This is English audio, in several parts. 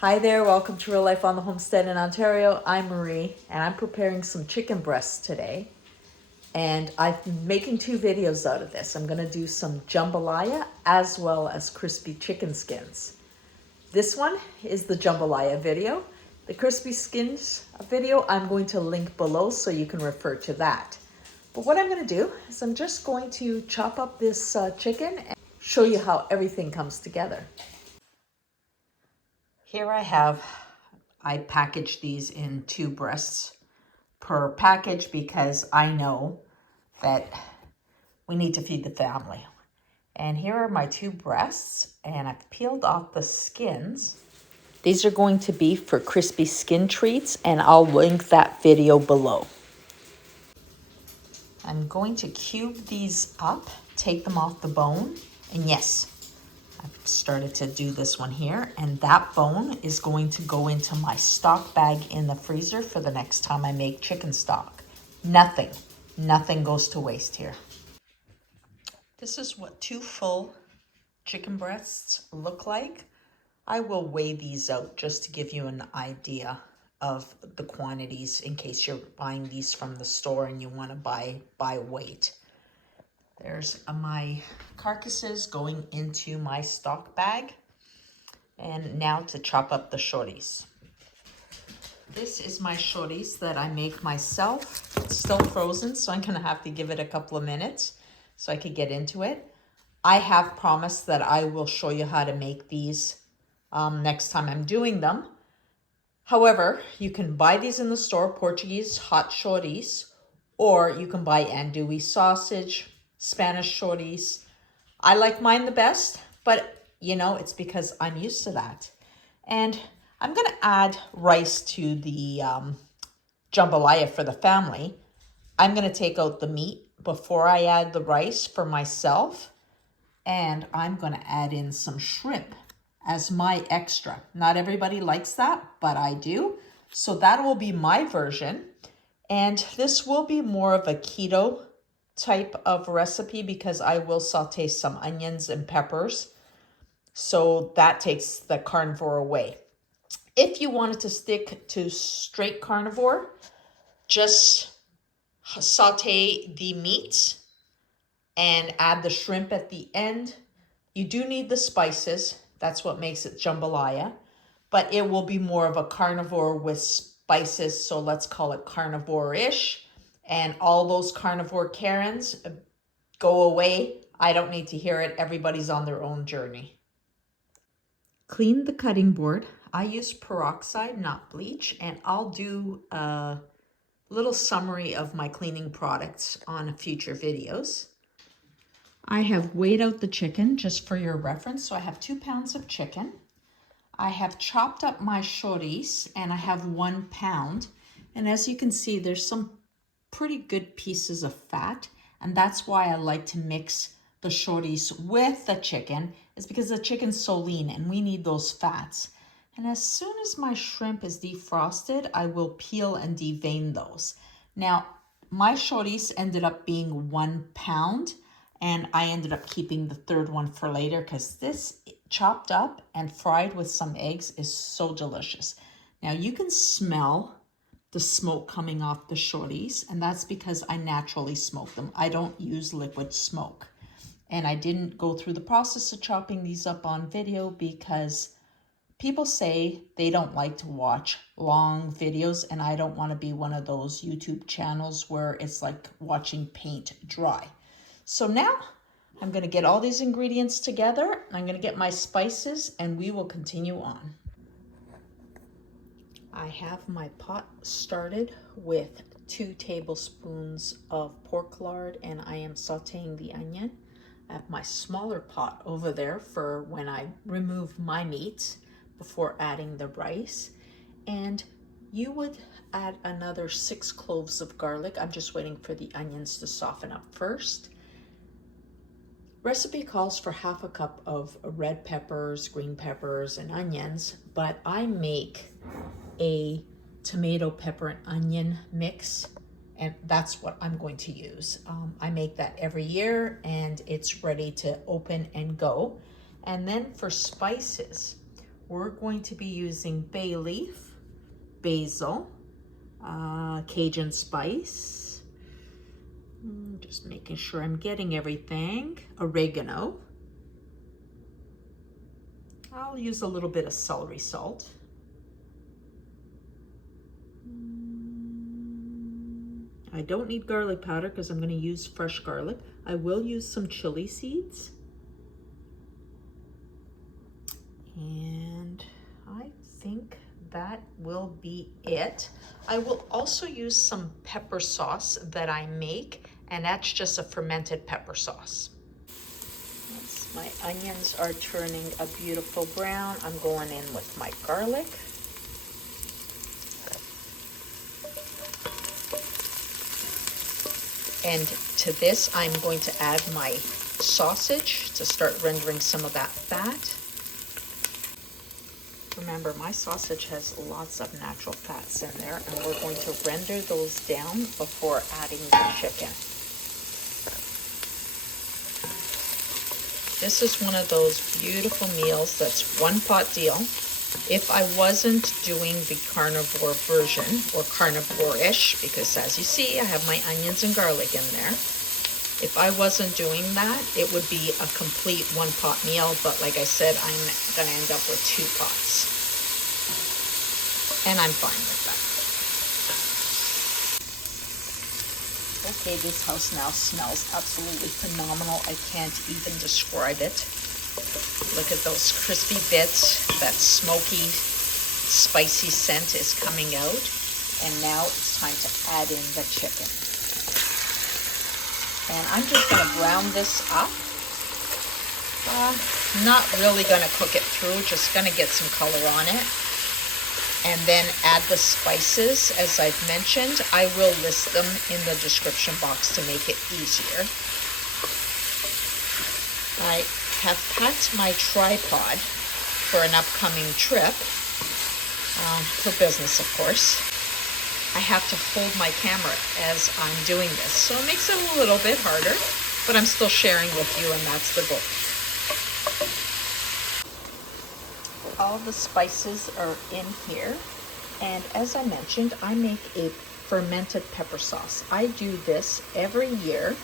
Hi there, welcome to Real Life on the Homestead in Ontario. I'm Marie and I'm preparing some chicken breasts today. And I'm making two videos out of this. I'm gonna do some jambalaya as well as crispy chicken skins. This one is the jambalaya video. The crispy skins video I'm going to link below so you can refer to that. But what I'm gonna do is I'm just going to chop up this chicken and show you how everything comes together. Here I packaged these in 2 breasts per package because I know that we need to feed the family. And here are my 2 breasts, and I've peeled off the skins. These are going to be for crispy skin treats, and I'll link that video below. I'm going to cube these up, take them off the bone, and yes, I've started to do this one here, and that bone is going to go into my stock bag in the freezer for the next time I make chicken stock. Nothing goes to waste here. This is what 2 full chicken breasts look like. I will weigh these out just to give you an idea of the quantities in case you're buying these from the store and you want to buy by weight. There's my carcasses going into my stock bag. And now to chop up the shorties. This is my shorties that I make myself. It's still frozen, so I'm gonna have to give it a couple of minutes so I could get into it. I have promised that I will show you how to make these next time I'm doing them. However, you can buy these in the store, Portuguese hot shorties, or you can buy andouille sausage, Spanish shorties. I like mine the best, but you know, it's because I'm used to that. And I'm gonna add rice to the jambalaya for the family. I'm gonna take out the meat before I add the rice for myself. And I'm gonna add in some shrimp as my extra. Not everybody likes that, but I do. So that will be my version. And this will be more of a keto type of recipe because I will saute some onions and peppers. So that takes the carnivore away. If you wanted to stick to straight carnivore, just saute the meat and add the shrimp at the end. You do need the spices. That's what makes it jambalaya. But it will be more of a carnivore with spices. So let's call it carnivore-ish. And all those carnivore Karens, go away. I don't need to hear it. Everybody's on their own journey. Clean the cutting board. I use peroxide, not bleach, and I'll do a little summary of my cleaning products on future videos. I have weighed out the chicken just for your reference. So I have 2 pounds of chicken. I have chopped up my shorties and I have 1 pound. And as you can see, there's some pretty good pieces of fat, and that's why I like to mix the shorties with the chicken, is because the chicken's so lean and we need those fats. And as soon as my shrimp is defrosted, I will peel and devein those. Now, my shorties ended up being 1 pound, and I ended up keeping the 3rd one for later because this chopped up and fried with some eggs is so delicious. Now you can smell the smoke coming off the shorties, and that's because I naturally smoke them. I don't use liquid smoke. And I didn't go through the process of chopping these up on video because people say they don't like to watch long videos, and I don't want to be one of those YouTube channels where it's like watching paint dry. So now I'm going to get all these ingredients together. I'm going to get my spices and we will continue on. I have my pot started with 2 tablespoons of pork lard, and I am sauteing the onion. I have my smaller pot over there for when I remove my meat before adding the rice. And you would add another 6 cloves of garlic. I'm just waiting for the onions to soften up first. Recipe calls for 1/2 cup of red peppers, green peppers, and onions, but I make a tomato, pepper, and onion mix, and that's what I'm going to use. I make that every year, and it's ready to open and go. And then for spices, we're going to be using bay leaf, basil, Cajun spice, just making sure I'm getting everything, oregano. I'll use a little bit of celery salt. I don't need garlic powder because I'm going to use fresh garlic. I will use some chili seeds. And I think that will be it. I will also use some pepper sauce that I make, and that's just a fermented pepper sauce. Once my onions are turning a beautiful brown, I'm going in with my garlic. And to this, I'm going to add my sausage to start rendering some of that fat. Remember, my sausage has lots of natural fats in there, and we're going to render those down before adding the chicken. This is one of those beautiful meals that's one pot deal. If I wasn't doing the carnivore version, or carnivore-ish, because as you see, I have my onions and garlic in there. If I wasn't doing that, it would be a complete one pot meal, but like I said, I'm gonna end up with 2 pots. And I'm fine with that. Okay, this house now smells absolutely phenomenal. I can't even describe it. Look at those crispy bits. That smoky, spicy scent is coming out. And now it's time to add in the chicken. And I'm just going to brown this up. Not really going to cook it through, just going to get some color on it. And then add the spices, as I've mentioned. I will list them in the description box to make it easier. I have packed my tripod for an upcoming trip, for business, of course. I have to hold my camera as I'm doing this, so it makes it a little bit harder, but I'm still sharing with you, and that's the goal. All the spices are in here, and as I mentioned, I make a fermented pepper sauce. I do this every year,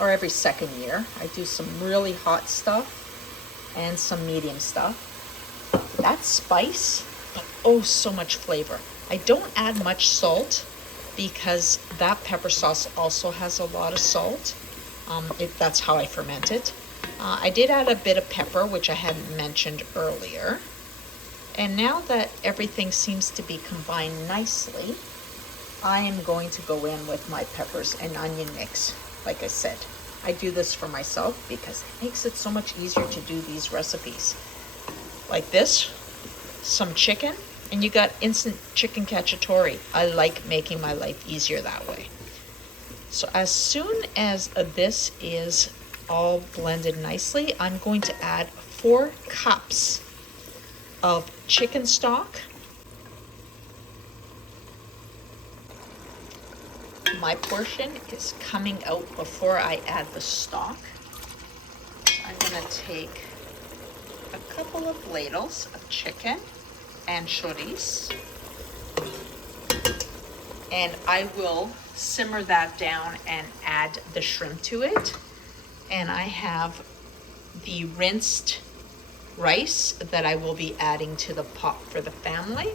or every second year. I do some really hot stuff and some medium stuff. That spice, but oh, so much flavor. I don't add much salt because that pepper sauce also has a lot of salt. That's how I ferment it. I did add a bit of pepper, which I hadn't mentioned earlier. And now that everything seems to be combined nicely, I am going to go in with my peppers and onion mix. Like I said, I do this for myself because it makes it so much easier to do these recipes. Like this, some chicken, and you got instant chicken cacciatore. I like making my life easier that way. So as soon as this is all blended nicely, I'm going to add 4 cups of chicken stock. My portion is coming out before I add the stock. I'm gonna take a couple of ladles of chicken and chorizo, and I will simmer that down and add the shrimp to it. And I have the rinsed rice that I will be adding to the pot for the family.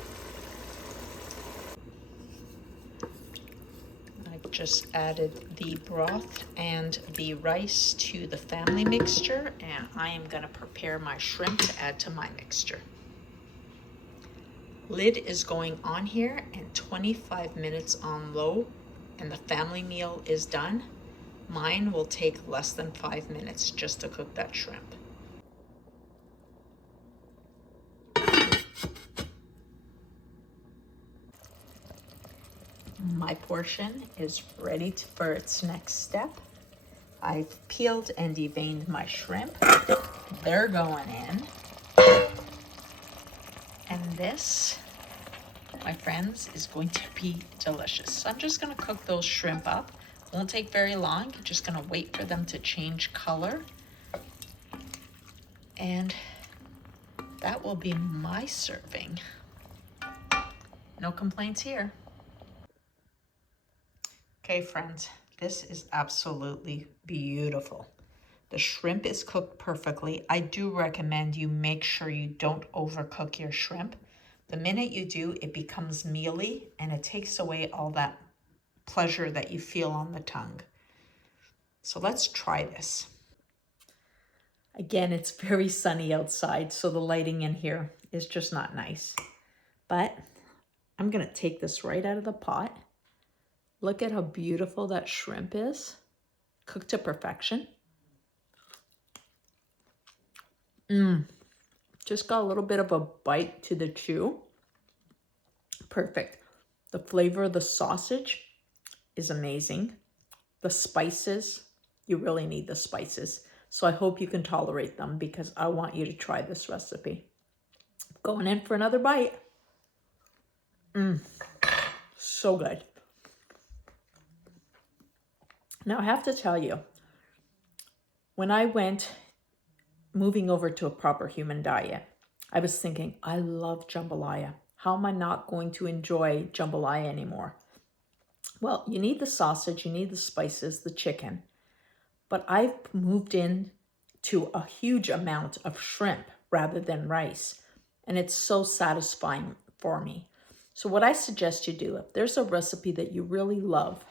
I've just added the broth and the rice to the family mixture, and I am going to prepare my shrimp to add to my mixture. Lid is going on here, and 25 minutes on low, and the family meal is done. Mine will take less than 5 minutes just to cook that shrimp. My portion is ready for its next step. I've peeled and deveined my shrimp. They're going in. And this, my friends, is going to be delicious. So I'm just gonna cook those shrimp up. Won't take very long. You're just gonna wait for them to change color. And that will be my serving. No complaints here. Okay, friends, this is absolutely beautiful. The shrimp is cooked perfectly. I do recommend you make sure you don't overcook your shrimp. The minute you do, it becomes mealy and it takes away all that pleasure that you feel on the tongue. So let's try this. Again, it's very sunny outside, so the lighting in here is just not nice. But I'm gonna take this right out of the pot. Look at how beautiful that shrimp is, cooked to perfection. Just got a little bit of a bite to the chew. Perfect. The flavor of the sausage is amazing. The spices, you really need the spices. So I hope you can tolerate them because I want you to try this recipe. Going in for another bite. So good. Now I have to tell you, when I went moving over to a proper human diet, I was thinking, I love jambalaya. How am I not going to enjoy jambalaya anymore? Well, you need the sausage, you need the spices, the chicken. But I've moved in to a huge amount of shrimp rather than rice. And it's so satisfying for me. So what I suggest you do, if there's a recipe that you really love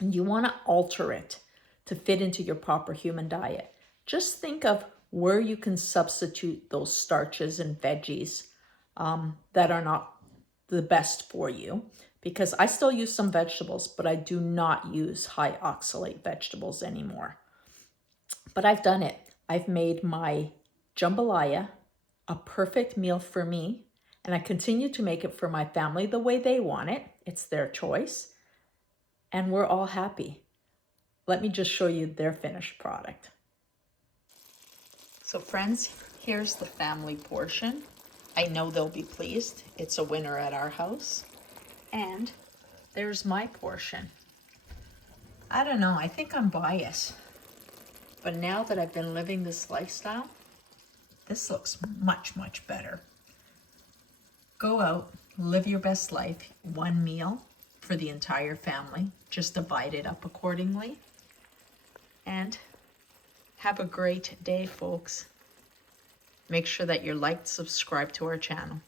and you want to alter it to fit into your proper human diet, just think of where you can substitute those starches and veggies that are not the best for you. Because I still use some vegetables, but I do not use high oxalate vegetables anymore. But I've done it. I've made my jambalaya a perfect meal for me, and I continue to make it for my family the way they want it. It's their choice, and we're all happy. Let me just show you their finished product. So friends, here's the family portion. I know they'll be pleased. It's a winner at our house. And there's my portion. I don't know, I think I'm biased. But now that I've been living this lifestyle, this looks much, much better. Go out, live your best life, one meal for the entire family. Just divide it up accordingly. And have a great day, folks. Make sure that you're liked, subscribe to our channel.